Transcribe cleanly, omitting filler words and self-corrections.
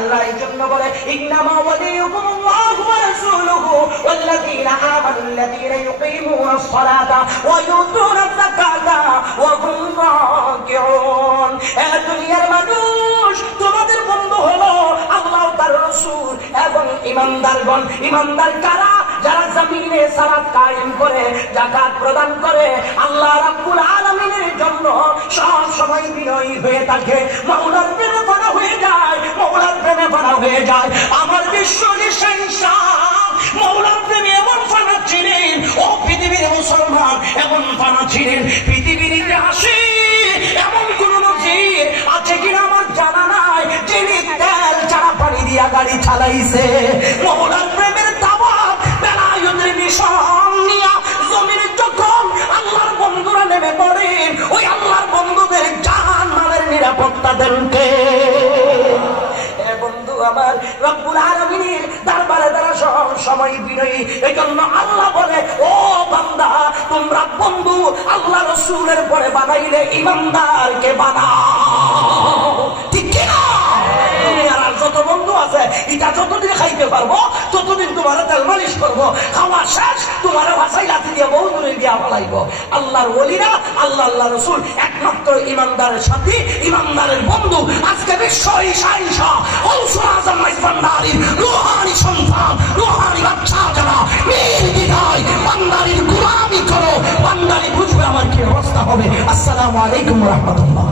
আল্লাহ এই জন্য বলে ইন্নামা ওয়ালিয়ুকুমুল্লাহু ওয়া রাসূলুহু ওয়াল্লাযীনা আমানুল্লাযীনা ইউকিমুনাস সালাতা ওয়া ইউতুনাজ যাকাতা ওয়া হুম রাকিউন। এ দুনিয়ার মানুষ, তোমাদের বন্ধু হলো আল্লাহ তার রাসূল এবং ঈমানদারগণ। ঈমানদার কারা? যারা জমিনে সালাত কায়েম করে, যাকাত প্রদান করে, আল্লাহ রাব্বুল আলামিনের জন্য সব সময় বিনয়ী হয়ে থাকে, মাওলার প্রেমে পড়া হয়ে যায়, মাওলার প্রেমে পড়া হয়ে যায়। আমার বিশ্ব নিঃসংসার মাওলার প্রেমে এমন ফানা ছিলেন, ও পৃথিবীর মুসলমান এমন ফানা ছিলেন, পৃথিবীর ইতিহাসে এমন কোন নজির আছে কিনা আমার জানা নাই, যিনি তেল ছাড়া পানি দিয়া গাড়ি চালাইছে। মাওলার প্রেমের দাওয়াত বেলায়েতের মিশন নিয়া জমিনে যখন আল্লাহর বন্ধুরা নেমে পড়ে, ওই আল্লাহর বন্ধুদের জাহান্নামের নিরাপত্তা দেন কে? বন্ধু আমার, রব্বুল আলামিনের দরবারে তারা সব সময় বিনয়ী। এজন্য আল্লাহ বলে, ও বান্দা, তোমরা বন্ধু আল্লাহ রাসূলের পরে বানাইলে ঈমানদারকে বানাও, ঠিক কি না? দুনিয়ার আর যত বন্ধু আছে, এটা যতদিন খাইতে পারবো ততদিন তোমার তেল মালিশ করবো, খাওয়া শেষ তোমার ভাষায় লাথি দিয়ে বহু দূরে গিয়া ফেলাইব। আল্লাহর ওলিরা, আল্লাহ আল্লাহ রাসূল একমাত্র ঈমানদারের সাথী, ঈমানদারের বন্ধু। আজকে বিশ্ব ঈশা গৌসুল আযম ভান্ডারীর রূহানি সন্তান, রূহানি বাচ্চা যারা নির্দ্বিধায় বান্দারির গোলামি করো, বান্দারি বুঝবে আমার কি অবস্থা হবে। আসসালামু আলাইকুম ওয়া রাহমাতুল্লাহ।